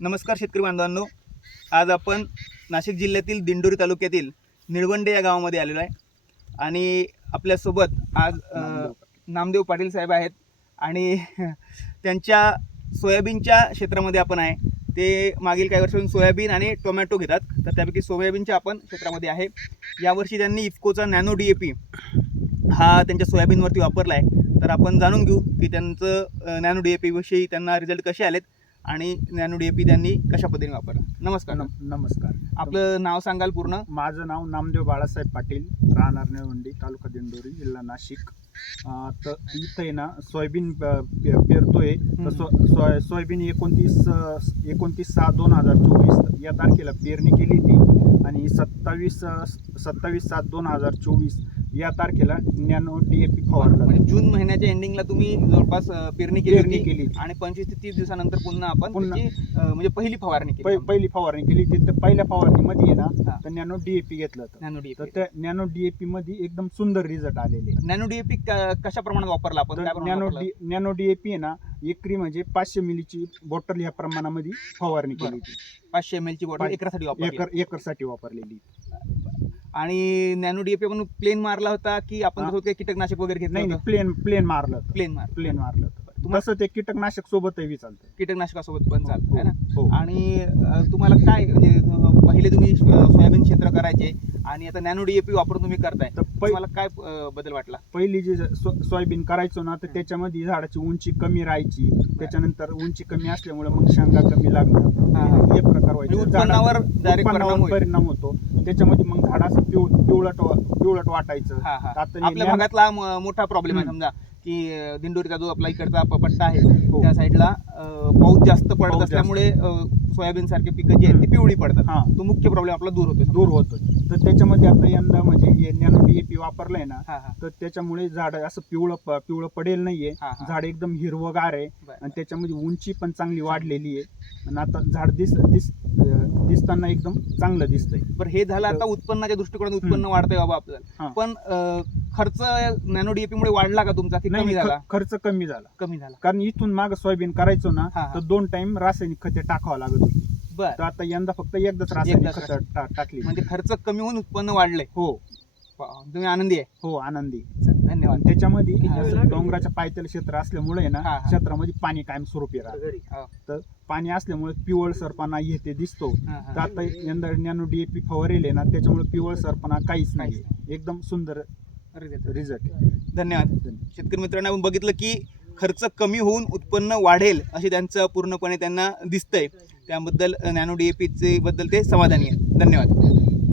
नमस्कार शेतकरी बांधवांनो, आज आपण नाशिक जिल्ह्यातील दिंडोरी तालुक्यातील निळवंडे या गावामध्ये आलेलो आहे आणि आपल्यासोबत आज नामदेव पाटील साहेब आहेत आणि त्यांच्या सोयाबीनच्या क्षेत्रामध्ये आपण आहे. ते मागील काही वर्षांपासून सोयाबीन आणि टोमॅटो घेतात, तर त्यापैकी सोयाबीनच्या आपण क्षेत्रामध्ये आहे. यावर्षी त्यांनी इफ्कोचा नॅनो DAP हा त्यांच्या सोयाबीनवरती वापरला आहे. तर आपण जाणून घेऊ की त्यांचं नॅनो DAP विषयी त्यांना रिझल्ट कसे आलेत आणि नॅनो DAP त्यांनी कशा पद्धतीने वापरला. नमस्कार. नमस्कार. आपलं नाव सांगाल पूर्ण? माझं नाव नामदेव बाळासाहेब पाटील, राहणार निळवंडी, तालुका दिंडोरी, जिल्हा नाशिक. तर इथं आहे ना सोयाबीन पेरतोय. तर सोयाबीन 29/6/2024 या तारखेला पेरणी केली ती आणि 27/7/2024 या तारखेला नॅनो DAP फवारला. म्हणजे जून महिन्याच्या एंडिंगला तुम्ही जवळपास पेरणी केली आणि 25 ते 30 दिवसानंतर पुन्हा आपण म्हणजे पहिली फवारणी केली. पहिली फवारणी केली. तर पहिल्या फवारणीमध्ये आहे ना तर नॅनो DAP घेतलं होतं. Nano DAP. तर त्या नॅनो DAP मध्ये एकदम सुंदर रिझल्ट आलेले. नॅनो DAP कशा प्रमाणात वापरला आपण? नॅनो DAP आहे ना एकरी म्हणजे 500 मिलीची बॉटल ह्या प्रमाणामध्ये फवारणी केली होती. 500 ml ची बॉटल एकरसाठी वापरलेली. आणि नॅनो DAP आपण प्लेन मारला होता की आपण काही कीटकनाशक वगैरे घेतलं? नाही, प्लेन मारलं. प्लेन मारलं. तसं ते कीटकनाशक सोबतही चालतं, कीटकनाशकासोबत पण चालतं है ना. हो. आणि तुम्हाला काय म्हणजे पहिले तुम्ही सोयाबीन क्षेत्र करायचे आणि आता नॅनो DAP वापरून तुम्ही करताय, तर तुम्हाला काय बदल वाटला? पहिली जे सोयाबीन करायचो ना तर त्याच्यामध्ये झाडाची उंची कमी राहायची. त्याच्यानंतर उंची कमी असल्यामुळे मग शेंगा कमी लागणं हे प्रकार व्हायचे. उत्पन्नावर परिणाम होतो. त्याच्यामध्ये मग झाड असं पिवळट वाटायचं. आपल्या भागातला मोठा प्रॉब्लेम आहे समजा की दिंडोरीचा जो आपला इकडचा पट्टा आहे त्या साईडला पाऊस जास्त पडत असल्यामुळे सोयाबीन सारखे पिकं जी आहेत ती पिवळी पडतात. तो मुख्य प्रॉब्लेम आपला दूर होतो. तर त्याच्यामध्ये आता यंदा म्हणजे नॅनो DAP वापरलंय ना तर त्याच्यामुळे झाड असं पिवळं पडेल नाहीये. झाड एकदम हिरवगार आहे आणि त्याच्यामध्ये उंची पण चांगली वाढलेली आहे आणि आता झाड दिसताना एकदम चांगलं दिसतंय. बरं, हे झालं आता उत्पन्नाच्या दृष्टिकोनातून उत्पन्न वाढतंय बाबा आपल्याला, पण खर्च नॅनो DAP मुळे वाढला का तुमचा की कमी झाला? खर्च कमी झाला. कारण इथून माग सोयाबीन करायचो ना तर 2 टाइम रासायनिक खते टाकावं लागत होती. तर आता यंदा फक्त एकदाच रासायनिक खत टाकली. म्हणजे खर्च कमी होऊन उत्पन्न वाढलंय. हो. तुम्ही आनंदी आहे? हो, आनंदी. धन्यवाद. त्याच्यामध्ये डोंगराच्या पायथ्याला क्षेत्र असल्यामुळे ना क्षेत्रामध्ये पाणी कायमस्वरूपी राहतं. तर पाणी असल्यामुळे पिवळसरपणा येते दिसतो. तर आता यंदा नॅनो DAP फवारेले ना त्याच्यामुळे पिवळसरपणा काहीच नाही, एकदम सुंदर रिझल्ट. धन्यवाद. शेतकरी मित्रांनो, आपण बघितलं की खर्च कमी होऊन उत्पन्न वाढेल असे त्यांचं पूर्णपणे त्यांना दिसतंय. त्याबद्दल नॅनो DAP बद्दल ते समाधानी आहेत. धन्यवाद.